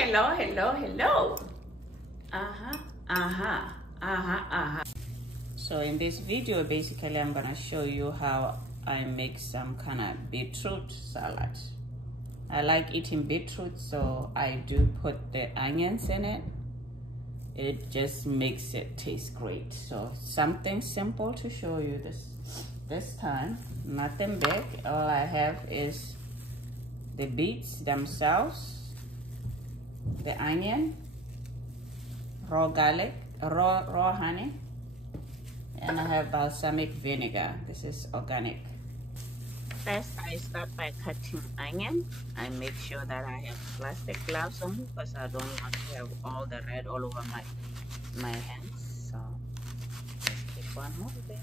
hello. So in this video, basically, I'm gonna show you how I make some kind of beetroot salad. I like eating beetroot, so I do put the onions in it. It just makes it taste great. So something simple to show you this time. Nothing big. All I have is the beets themselves, the onion, raw garlic, raw honey, and I have balsamic vinegar. This is organic. First, I start by cutting onion. I make sure that I have plastic gloves on because I don't want to have all the red all over my hands. So let's keep on moving.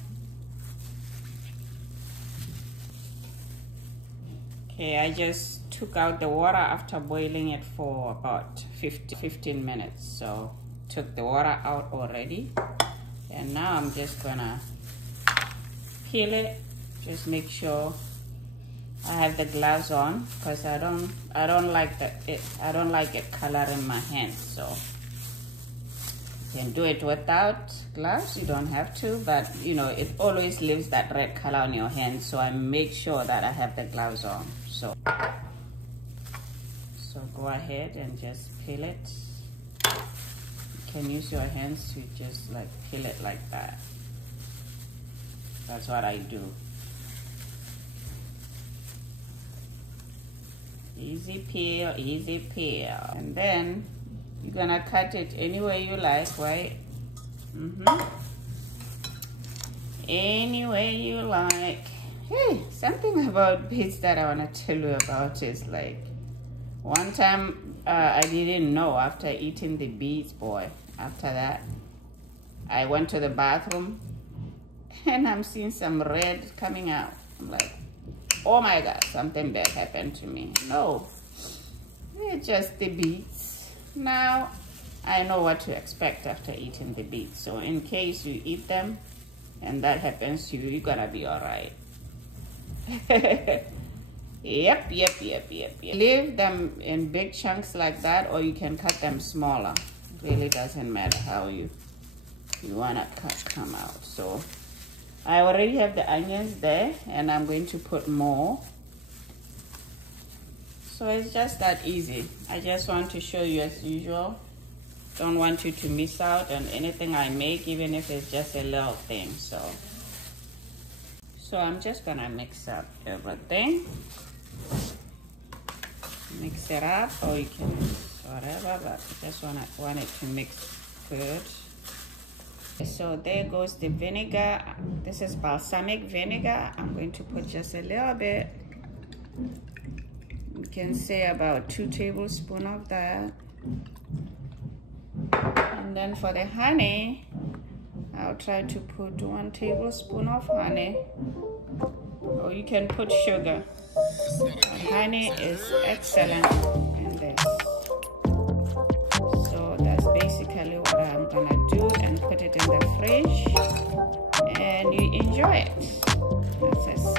Okay, I just took out the water after boiling it for about 15 minutes. So took the water out already, and now I'm just gonna peel it. Just make sure I have the gloves on because I don't like it coloring my hands. So you can do it without gloves, you don't have to, but you know it always leaves that red color on your hands, so I make sure that I have the gloves on. So go ahead and just peel it. You can use your hands to just like peel it like that. That's what I do. Easy peel, easy peel. And then you're gonna cut it any way you like, right? Any way you like. Hey, something about beets that I wanna tell you about is like, one time I didn't know after eating the beets, boy. After that, I went to the bathroom and I'm seeing some red coming out. I'm like, oh my God, something bad happened to me. No, it's just the beets. Now, I know what to expect after eating the beets. So in case you eat them and that happens to you, you're gonna be all right. Yep. Leave them in big chunks like that, or you can cut them smaller. It really doesn't matter how you wanna come out. So I already have the onions there, and I'm going to put more. So it's just that easy. I just want to show you as usual. Don't want you to miss out on anything I make, even if it's just a little thing. So I'm just gonna mix up everything. Mix it up, or you can whatever, but I just want it to mix good. So there goes the vinegar. This is balsamic vinegar. I'm going to put just a little bit. You can say about 2 tablespoons of that. And then for the honey, I'll try to put 1 tablespoon of honey. Or you can put sugar. Honey is excellent in this. So that's basically what I'm gonna do, and put it in the fridge, and you enjoy it. That's as